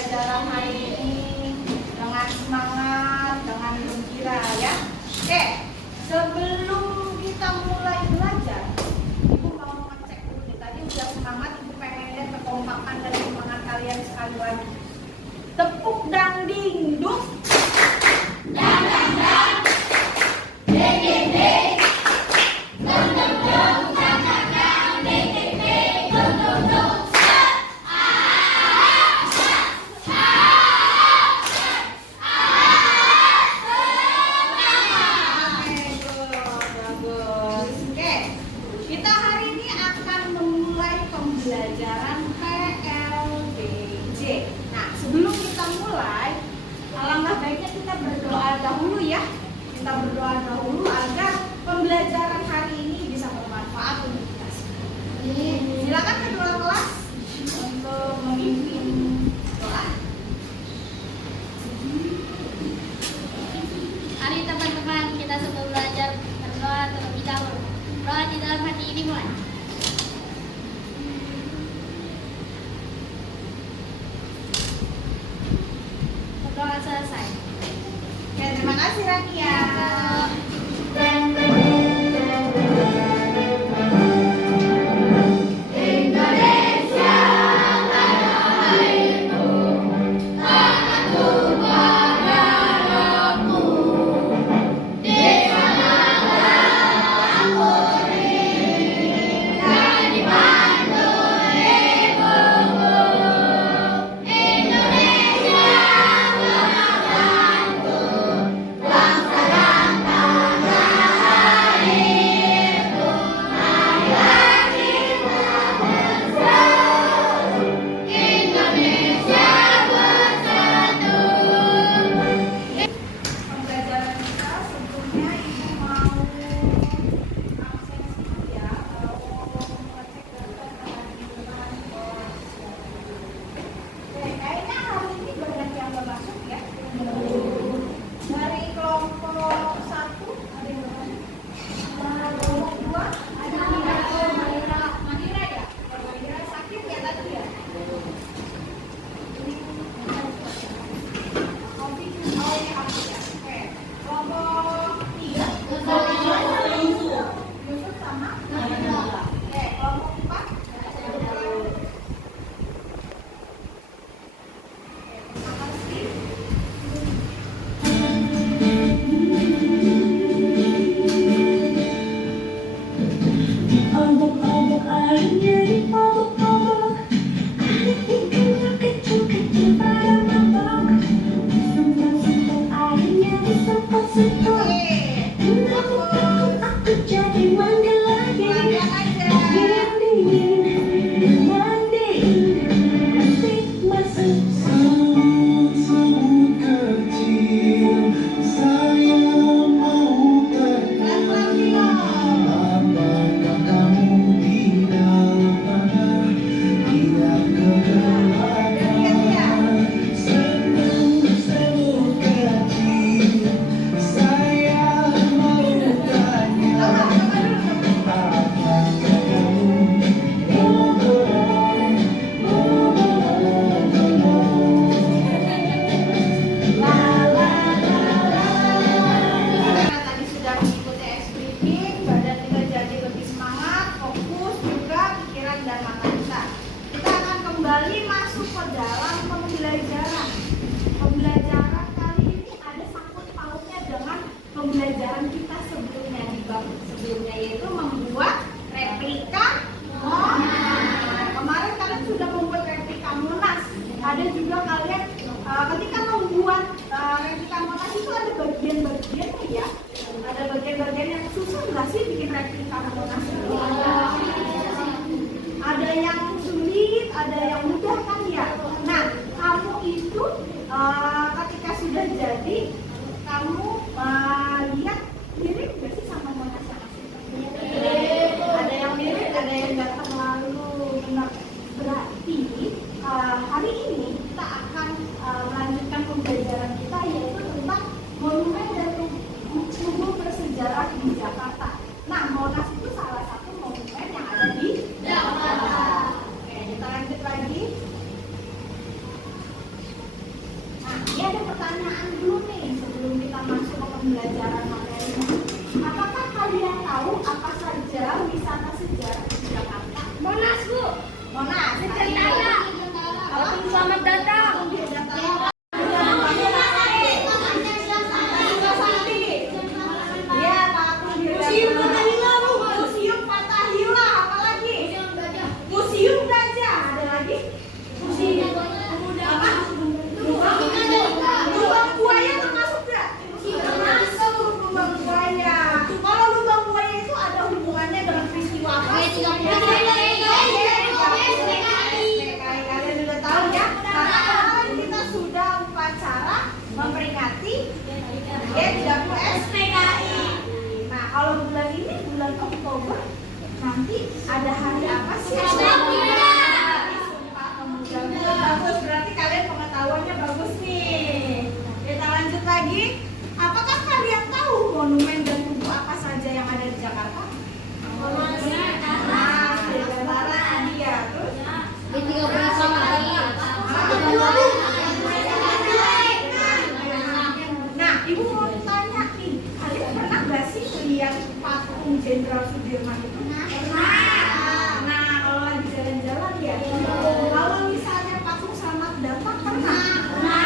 pembelajaran hari ini dengan semangat, dengan gembira ya. Oke, sebelum kita mulai belajar, Ibu mau ngecek dulu nih. Tadi udah semangat, Ibu pengen lihat kekompakan dan semangat kalian sekali lagi. Tepuk dan dingduk. Dang dang dang, ding ding ding, dum dum dum, dang dang dang, ding ding ding, dum dum dum. Kita hari ini akan memulai pembelajaran PLBJ. Nah, sebelum kita mulai, alangkah baiknya kita berdoa dahulu ya. Kita berdoa dahulu agar pembelajaran hari ini bisa bermanfaat untuk kita semua. Silakan kedua kelas untuk memimpin doa. Mari teman-teman, kita sebelum belajar berdoa terlebih dahulu. Doa di dalam hati ini mulai. Berdoa selesai. Ya, terima kasih Rania. Indonesia tanah airku, tanahku pagaraku, di sanalah aku jadi bantu ibuku. Indonesia bangsaku, bangsa dan tanah airku, marilah kita bersatu, Indonesia bersatu. Pembelajaran kita sebelumnya Ibu mau absen dulu ya, mau ngecek daftar di depan. Oke, kayaknya hari ini banyak yang nggak masuk ya. Dari kelompok 1 ada yang nggak masuk. Kelompok 2 ada Mahira ya. Mahira sakit ya tadi ya. Oh ini aku ya. Oke. Kelompok 3 Yusuf sama. Oke, kelompok 4 terima kasih. Obok-obok air jadi obok-obok, ikannya kecil-kecil pada mabok. Sentuh-sentuh airnya disentuh-sentuh, takut aku jadi mandi lagi. Dingin, mandi, asik masuk. Semut kecil, saya mau bertanya, apakah kamu tidak pernah lihat ke belakang? Semut kecil, saya mau bertanya, apakah kamu Karena tadi sudah mengikuti briefing, badan kita jadi lebih semangat, fokus juga pikiran dan mata kita. Kita akan kembali masuk ke dalam pembelajaran. Pembelajaran kali ini ada sangkut pautnya dengan pembelajaran kita sebelumnya di bab sebelumnya, yaitu membuat replika Monas. Kemarin kalian sudah membuat replika Monas. Ada juga kalian ketika membuat replika Monas itu ada bagian-bagiannya ya. Ada bagian-bagian yang susah nggak sih bikin replika Monas itu? Ada yang sulit, ada yang mudah kan ya. Nah, kamu itu ketika sudah jadi, kamu lihat mirip nggak sih sama Monas yang asli? Ada yang mirip, ada yang nggak terlalu benar. Berarti hari ini kita akan melanjutkan pembelajaran kita, yaitu tentang monumen dan tugu bersejarah di Jakarta. Nah, Monas itu salah satu monumen yang ada di Jakarta. Oke, kita lanjut lagi. pembelajaran materinya. Apakah kalian tahu apa saja wisata sejarah di Jakarta? Monas, Bu. Monas, Sekretariat. Patung Selamat Datang. Museum Fathahillah, Bu. Museum Fathahillah, apa lagi? Museum Gajah, ada lagi? Museum apa? Lubang buaya termasuk nggak? Termasuk lubang buaya. Kalau lubang buaya itu ada hubungannya dengan peristiwa apa? Kalian sudah tahu ya? Karena kemarin kita sudah upacara memperingati G30 SPKI. Nah, kalau bulan ini bulan Oktober nanti ada hari apa sih? Sumpah Pemuda. Sumpah Pemuda. Bagus, berarti kalian pengetahuannya bagus nih. Kita lanjut lagi. Apakah kalian tahu monumen dan tugu apa saja yang ada di Jakarta? Nah, Dirgantara tadi ya. Terus? Nah, Ibu mau tanya nih, kalian pernah nggak sih lihat patung Jenderal Sudirman itu? Nah, kalau lagi jalan-jalan ya. Kalau misalnya patung Selamat Datang pernah? Nah,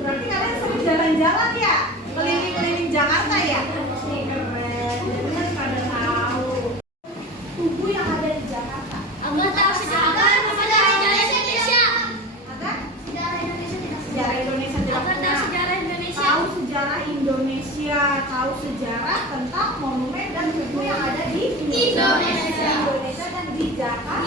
berarti kalian sering jalan-jalan ya? Keliling-keliling Jakarta ya? Keren, kalian pada tahu. Tugu yang ada di Jakarta. Ada? Sejarah Indonesia tidak pernah. Tahu sejarah Indonesia, tahu sejarah tentang monumen dan tugu yang ada di Indonesia. Dan di Jakarta.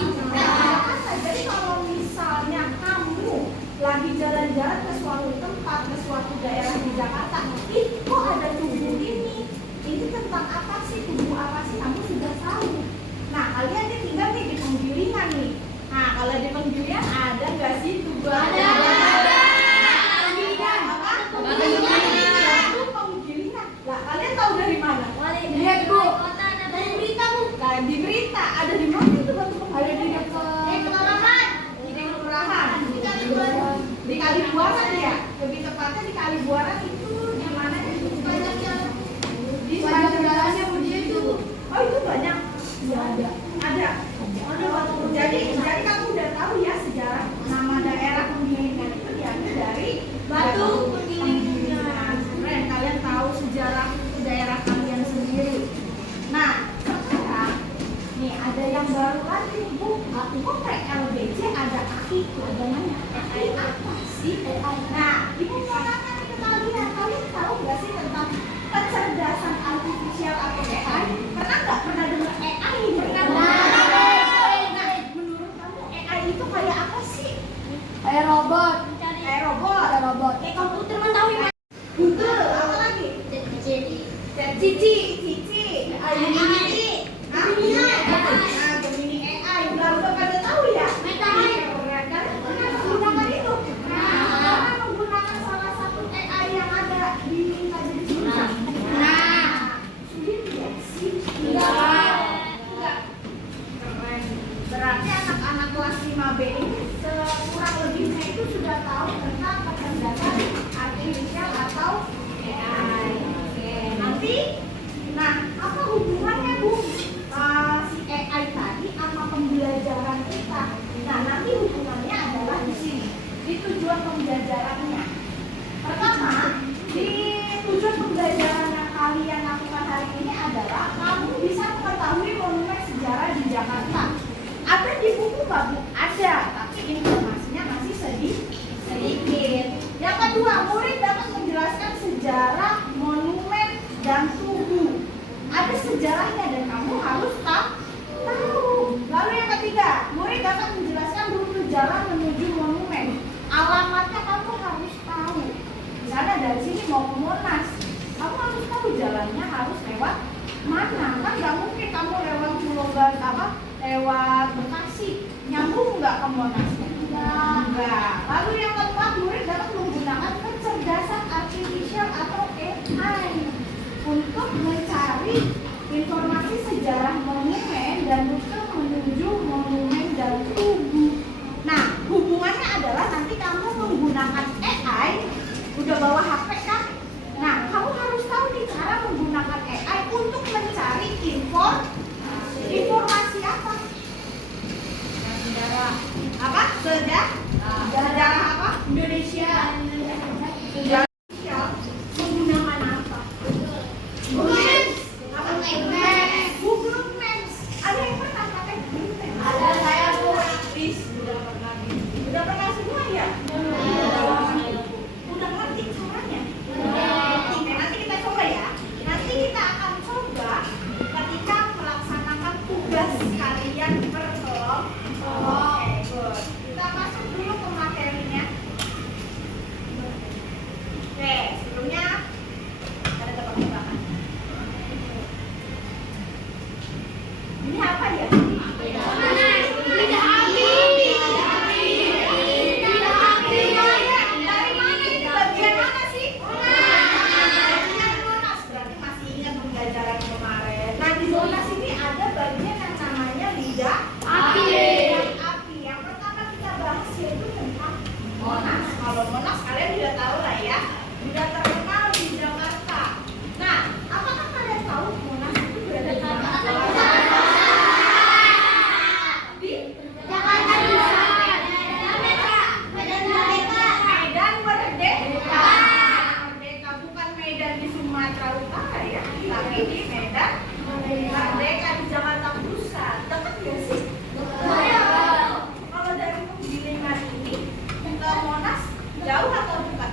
Jadi kalau misalnya kamu lagi jalan-jalan ke suatu tempat, ke suatu daerah di Jakarta, ih kok ada tugu ini? Ini tentang apa sih? Tugu apa sih? Kamu sudah tahu. Nah, kalian nih tinggal nih di penggilingan nih. Nah, kalau di penggilingan ada nggak sih tugu? Ada. Penggilingan. Lah, kalian tahu dari mana? Lihat, Bu. Nah, di berita ada di mana itu batu penggilingan? Di kelurahan. Di Kalibuaran ya. Lebih tepatnya di Kalibuaran itu di mana? Di sepanjang jalannya Budi itu. Oh, itu banyak. Ada. Jadi kamu udah tahu ya sejarah nama daerah penggilingan itu diambil dari batu penggilingan. Keren, kalian tahu sejarah daerah kalian sendiri. Nah, sekarang nih ada yang baru lagi nih, Bu. Kok PLBJ ada AI? Ada nanya AI apa sih? Nah, Ibu mau nanya nih ke kalian. Kalian tahu nggak sih tentang kecerdasan artifisial atau AI? Pernah dengar AI? Pernah. Nah, menurut kamu AI itu kayak apa sih? Kayak robot. Kayak komputer mentahui. Google, apa lagi? Cici. Gemini AI. Udah pada tahu ya? Keren. Kalian pernah menggunakan itu? Pernah menggunakan salah satu AI yang ada di Kajian Sudah? Sulit nggak sih? Enggak. Keren. Berarti anak-anak kelas 5B ini kurang lebihnya itu sudah tahu tentang kecerdasan artifisial atau AI. Oke. Nanti, nah apa hubungannya, Bu? Si AI tadi sama pembelajaran kita. Nah, nanti hubungannya adalah di sini, di tujuan pembelajarannya. Pertama, di tujuan pembelajaran yang kalian lakukan hari ini adalah kamu bisa mengetahui monumen sejarah di Jakarta. Ada di buku nggak, Bu? Ada, tapi informasinya masih sedikit. Yang kedua, murid dapat menjelaskan sejarah monumen dan tugu. Ada sejarahnya dan kamu harus tahu. Lalu yang ketiga, murid dapat menjelaskan rute jalan menuju monumen. Alamatnya kamu harus tahu. Misalnya dari sini mau ke Monas, kamu harus tahu jalannya harus lewat mana. Kan nggak mungkin kamu lewat lewat Bekasi, nyambung nggak ke Monasnya? Enggak. Lalu yang keempat, murid dapat menggunakan kecerdasan artifisial atau AI untuk mencari informasi sejarah monumen dan rute menuju monumen dan tugu. Nah, hubungannya adalah nanti kamu menggunakan AI, udah bawa HP kan? Nah, Sejarah apa? Indonesia. Sejarah menggunakan apa? Google Maps. Ada yang pernah pakai Google Maps? Ada, saya pernah. Please, udah pernah. Udah pernah semua ya? Udah ngerti caranya? Oke, nanti kita coba ya. Nanti kita akan coba ketika melaksanakan tugas kalian per kelompok. Oke, good. Kita masuk dulu ke materinya. Oke, sebelumnya ada tebak-tebakan. Ini apa ya? Dari mana ini? Bagian mana sih? Bagian Monas. Berarti masih ingat pembelajaran kemarin. Nah, di Monas ini ada bagian yang namanya lidah api. Yang pertama kita bahas yaitu tentang Monas. Kalau Monas kalian sudah tahu lah ya. Sudah terkenal di Jakarta. Nah, apakah kalian tahu Monas itu berada di mana? Medan Merdeka. Merdeka bukan Medan di Sumatera Utara ya, tapi di Medan Merdeka di Jakarta Pusat. Dekat ya sih? Kalau dari penggilingan ini ke Monas jauh atau dekat?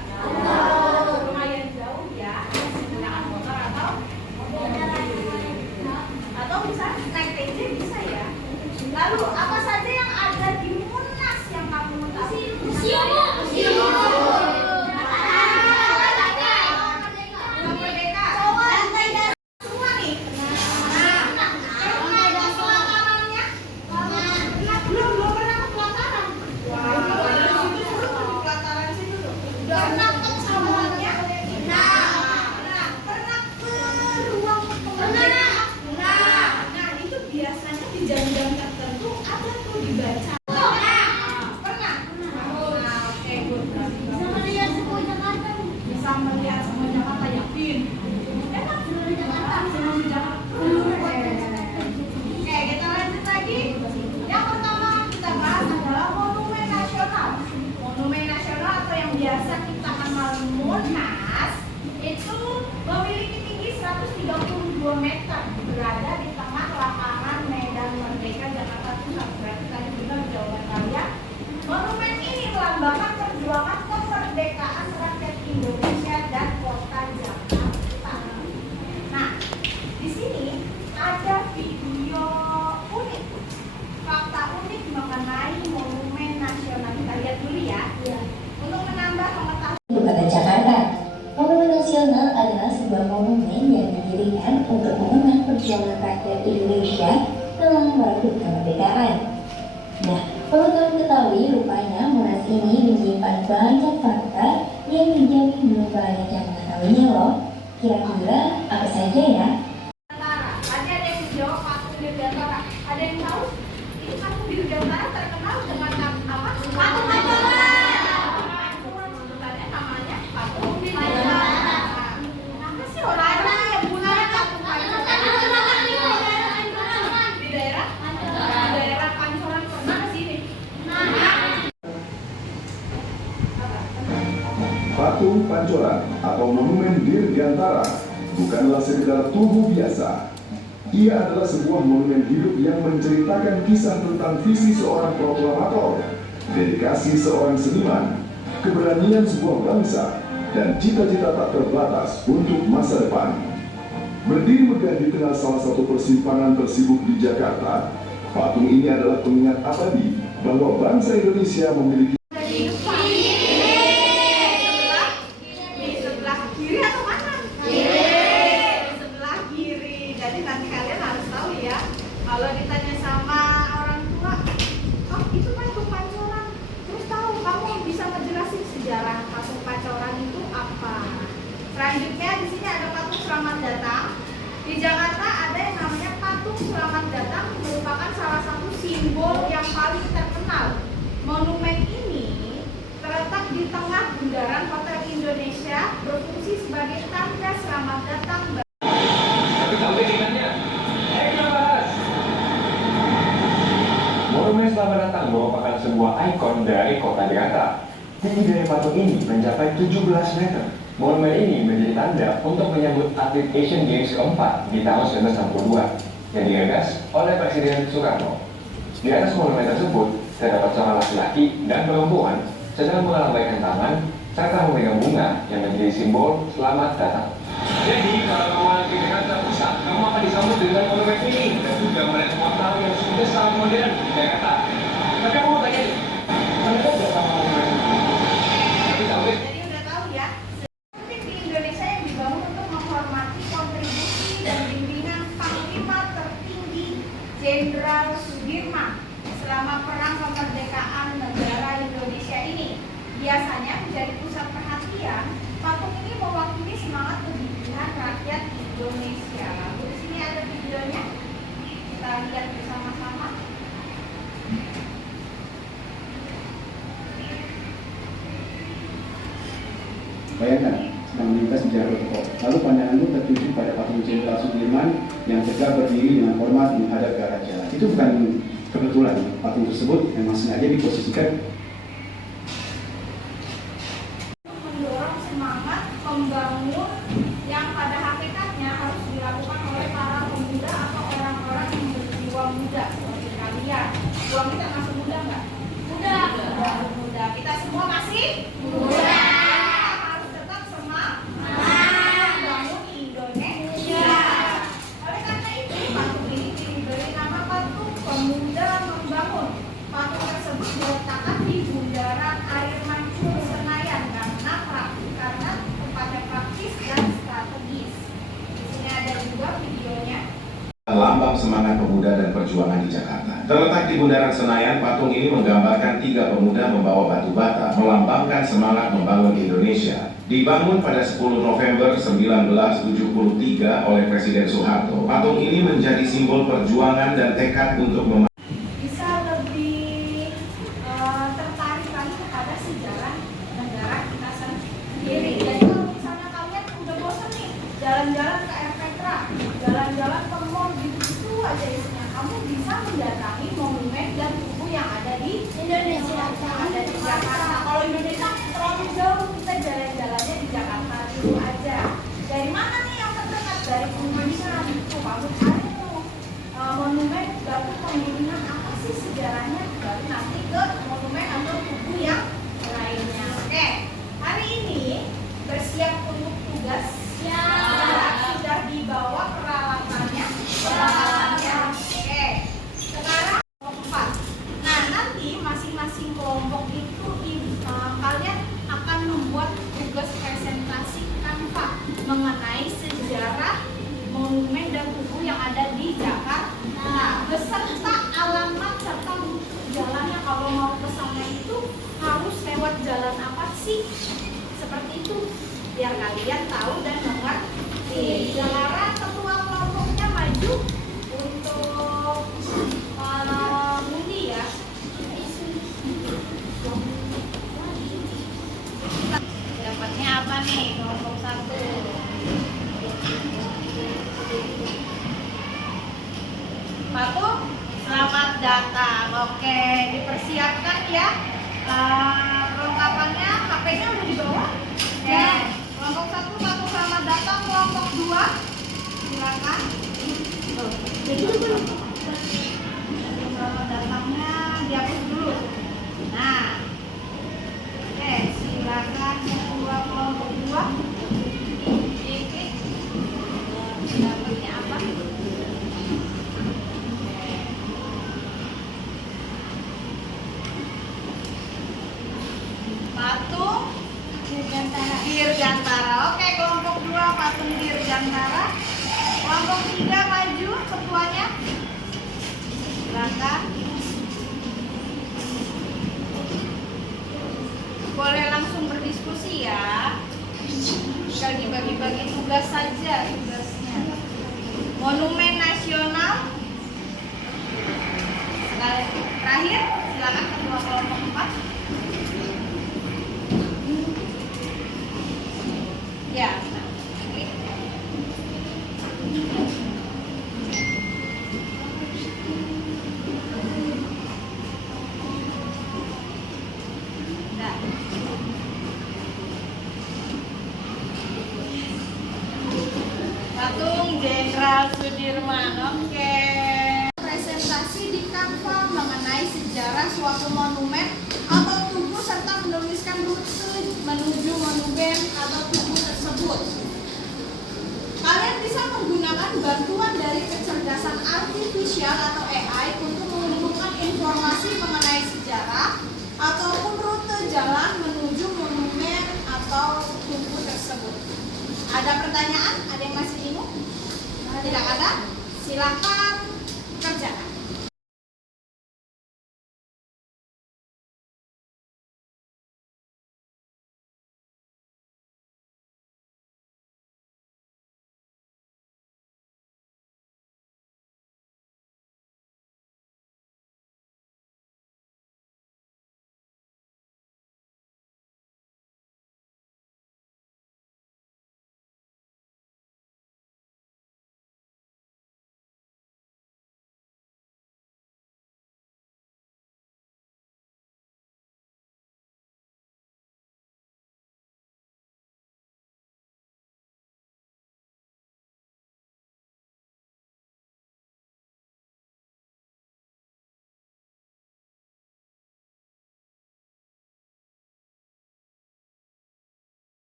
Lumayan jauh ya. Menggunakan motor atau bisa naik TJ bisa ya. Lalu apa saja yang ada di Monas yang kamu tahu? Merdeka. Semua nih. Pelatarannya? Belum pernah ke pelataran. Wow. Dari situ seru tuh di pelataran situ tuh. Pernah ke semuanya? Pernah ke ruang kemerdekaan? Nah, itu biasanya di jam-jam tertentu ada tuh dibaca. Pernah? Nah, oke, good. Bisa melihat semua Jakarta, yakin? Enak? Senang di Jakarta. Oke, kita lanjut lagi. Yang pertama kita bahas adalah Monumen Nasional. Monumen Nasional atau yang biasa kita kenal Monas itu memiliki tinggi 132 meter, berada di tengah lapangan Medan Merdeka Jakarta Pusat. Berarti tadi benar jawaban kalian. Monumen ini melambangkan perjuangan kemerdekaan rakyat Indonesia dan kota Jakarta. Nah, di sini ada video unik, fakta unik mengenai Monumen Nasional. Kita lihat dulu ya. Untuk menambah pengetahuan. Ibu kota Jakarta. Monumen Nasional adalah sebuah monumen yang didirikan untuk mengenang perjuangan rakyat Indonesia dalam merebut kemerdekaan. Nah, perlu kalian ketahui rupanya Monas ini menyimpan banyak fakta yang dijamin belum banyak yang mengetahuinya loh. Kira-kira apa saja ya? Dirgantara. Tadi ada yang menjawab patung Dirgantara. Ada yang tahu? Ini patung Dirgantara terkenal dengan apa? Patung Pancoran. Sebutannya namanya patung Dirgantara. Kenapa sih orang-orang yang punya patung Pancoran? Di daerah? Di daerah Pancoran pernah ke sini? Patung Pancoran atau Monumen Dirgantara bukanlah sekedar tubuh biasa. Ia adalah sebuah monumen hidup yang menceritakan kisah tentang visi seorang proklamator, dedikasi seorang seniman, keberanian sebuah bangsa, dan cita-cita tak terbatas untuk masa depan. Berdiri megah di tengah salah satu persimpangan tersibuk di Jakarta, patung ini adalah pengingat abadi bahwa bangsa Indonesia memiliki Di sebelah kiri atau kanan? Di sebelah kiri. Jadi nanti kalian harus tahu ya. Kalau ditanya sama orang tua, oh itu patung Pancoran. Terus tahu kamu bisa ngejelasin sejarah patung Pancoran itu apa. Selanjutnya di sini ada patung Selamat Datang. Di Jakarta ada yang namanya patung Selamat Datang, merupakan salah satu simbol yang paling terkenal. Monumen ini terletak di tengah bundaran Hotel Indonesia, berfungsi sebagai tanda selamat datang. Monumen Selamat Datang merupakan sebuah ikon dari kota Jakarta. Tinggi dari patung ini mencapai 17 meter. Monumen ini menjadi tanda untuk menyambut atlet Asian Games keempat di tahun 1962 yang digagas oleh Presiden Soekarno. Di atas monumen tersebut terdapat seorang laki-laki dan perempuan sedang melambaikan tangan serta memegang bunga yang menjadi simbol selamat datang. Jadi kalau kamu lagi di Jakarta Pusat, kamu akan disambut dengan monumen ini dan juga melihat kota yang sudah sangat modern di Jakarta. Tapi kamu mau tanya, kenapa tidak sama monumen ini? Tapi tahu deh. Jadi udah tahu ya, titik di Indonesia yang dibangun untuk menghormati kontribusi dan bimbingan Panglima tertinggi Jenderal Sudirman selama perang kemerdekaan negara Indonesia ini. Biasanya menjadi pusat perhatian, patung ini mewakili semangat kegigihan rakyat Indonesia. Lalu di sini ada videonya, kita lihat bersama-sama. Bayangkan, sedang melintas di jalan protokol. Lalu pandanganmu tertuju pada patung Jenderal Sudirman yang tegak berdiri dengan hormat menghadap ke arah jalan. Itu bukan kebetulan. Patung tersebut memang sengaja diposisikan Mendorong semangat membangun yang pada hakikatnya harus dilakukan oleh para pemuda atau orang-orang yang berjiwa muda seperti kalian. Jiwa kita masih muda nggak? Muda. Kita semua masih muda. Harus tetap semangat membangun Indonesia. Oleh karena itu, patung ini diberi nama patung pemuda membangun. Patung tersebut diletakkan di bundaran Air Mancur Senayan karena tempatnya praktis dan strategis. Di sini ada juga videonya. Lambang semangat pemuda dan perjuangan di Jakarta. Terletak di bundaran Senayan, patung ini menggambarkan 3 pemuda membawa batu bata, melambangkan semangat membangun Indonesia. Dibangun pada 10 November 1973 oleh Presiden Soeharto, patung ini menjadi simbol perjuangan dan tekad untuk Bisa lebih tertarik lagi kepada sejarah negara kita sendiri. Jadi kalau misalnya kalian udah bosan nih jalan-jalan ke Air Petra, jalan-jalan ke mall gitu aja isinya, kamu bisa mendatangi monumen dan tugu yang ada di Indonesia, yang ada di Jakarta. Kalau Indonesia terlalu jauh, kita jalan-jalannya di Jakarta dulu aja. Dari mana nih yang terdekat? Dari Kuningan. Tuh kamu cari tuh monumen batu Kuningan, apa sih sejarahnya, baru nanti ke monumen atau tugu yang lainnya. Oke, hari ini bersiap untuk tugas ya, sudah dibawa peralatannya. Oke, sekarang kelompok 4. Nah, nanti masing-masing kelompok itu kalian akan membuat tugas presentasi kanvas mengenai sejarah monumen dan tugu yang ada di Jakarta. Nah, beserta alamat serta jalannya, kalau mau ke sana itu harus lewat jalan apa sih? Seperti itu, biar kalian tahu dan mengerti. Sekarang ketua kelompoknya maju untuk mengundi ya. Dapatnya apa nih kelompok 1? Patung selamat datang. Oke, dipersiapkan ya. Perlengkapannya, HP-nya udah dibawa? Oke. Kelompok 1 patung selamat datang. Kelompok 2 silakan. Patung selamat datangnya dihapus dulu. Nah, oke, silakan ketua kelompok 2. Diklik. Dapatnya apa? Patung Dirgantara. Oke, kelompok 2 patung Dirgantara. Kelompok 3 maju ketuanya. Silakan. Boleh langsung berdiskusi ya. Tinggal dibagi-bagi tugas saja tugasnya. Monumen Nasional. Terakhir, silakan ketua kelompok 4. Ya. Jenderal Sudirman. Oke. Presentasi di Canva mengenai sejarah suatu monumen atau tugu serta menuliskan rute menuju monumen atau tugu tersebut. Kalian bisa menggunakan bantuan dari kecerdasan artifisial atau AI untuk mengumpulkan informasi mengenai sejarah ataupun rute jalan menuju monumen atau tugu tersebut. Ada pertanyaan? Ada yang masih bingung? Tidak ada? Silakan kerjakan.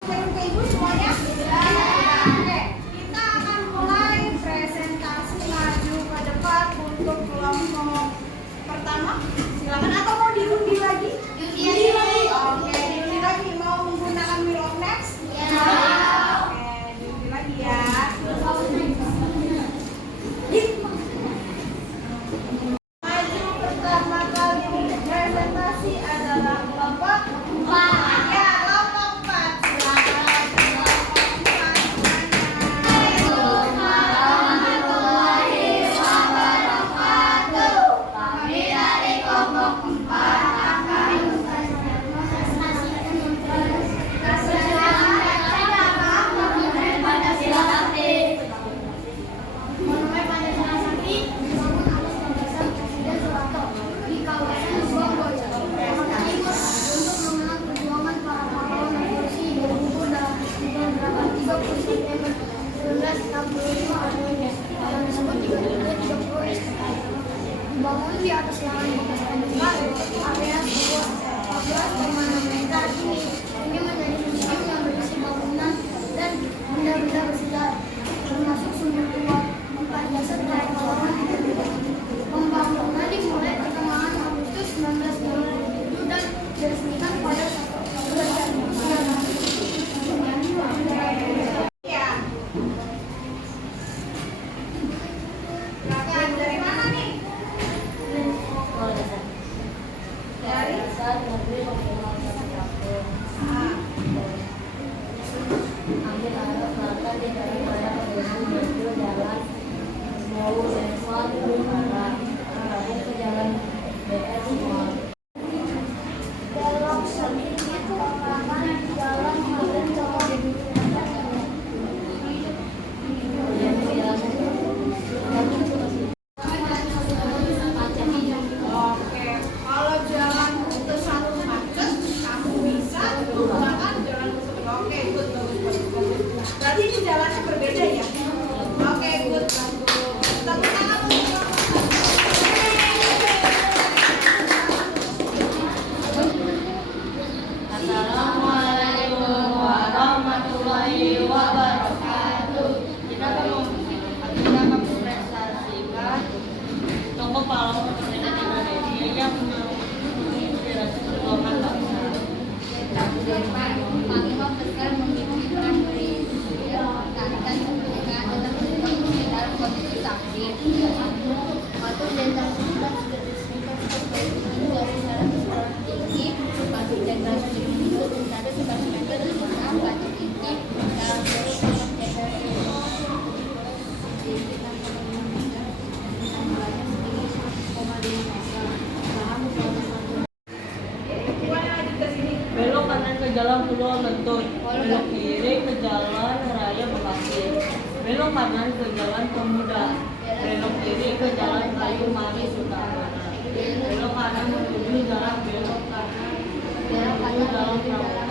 Ke ibu semuanya? Oke, kita akan mulai presentasi maju ke depan untuk kelompok pertama. Silakan, atau mau diundi lagi? Diundi lagi. Oke, diundi lagi. Mau menggunakan wheel of next? Ya. Oke, diundi lagi ya. Maju pertama kali untuk presentasi adalah kelompok 4. Ya, kelompok 4. Silakan kelompok 4 semuanya. Kami dari kelompok 4 akan Monumen Pancasila Sakti. Monumen Pancasila Sakti dibangun atas gagasan Presiden Soeharto di kawasan Surabaya. Untuk mengenang perjuangan para pahlawan revolusi yang gugur dalam peristiwa 30 September 1965 yang disebut juga dengan 30 SPKI. Dibangun di atas lahan bekas terbuka area sebuah 14 monumental ini menjadi museum yang berisi bangunan dan benda-benda bersejarah termasuk sumber tua tempat jasad para pahlawan di Indonesia. Pembangunan dimulai pertengahan Agustus 1957 dan diresmikan pada 1 Januari 1995. Ya. Silakan, dari mana nih? Dari Belok sedikit ke kanan jalan Halim Oke, kalau jalan rute 1 macet, kamu bisa menggunakan jalan rute 2. Oke, good, bagus. Berarti ini jalannya berbeda ya? Oke, good, bagus. Tepuk tangan untuk kelompok 1. Assalamualaikum warahmatullahi wabarakatuh. Kita akan presentasikan tokoh pahlawan kemerdekaan Indonesia yang menginspirasi perjuangan bangsa. Panglima besar menginginkan beri dan kemerdekaan Takdir. Batu jenderal 11 garis miring garis merah sekolah tinggi. Batu jenderal 11 garis meter di mana batu tinggi dalam bentuk jenderal tinggi 6,5 Belok kanan ke Jalan Pulau Lentut. Belok kiri ke Jalan Raya Bekasi. Belok kanan ke Jalan Pemuda. Belok kiri ke Jalan Kayu Manis Utara. Belok kanan menuju Jalan Belok kanan menuju Jalan Pramuka.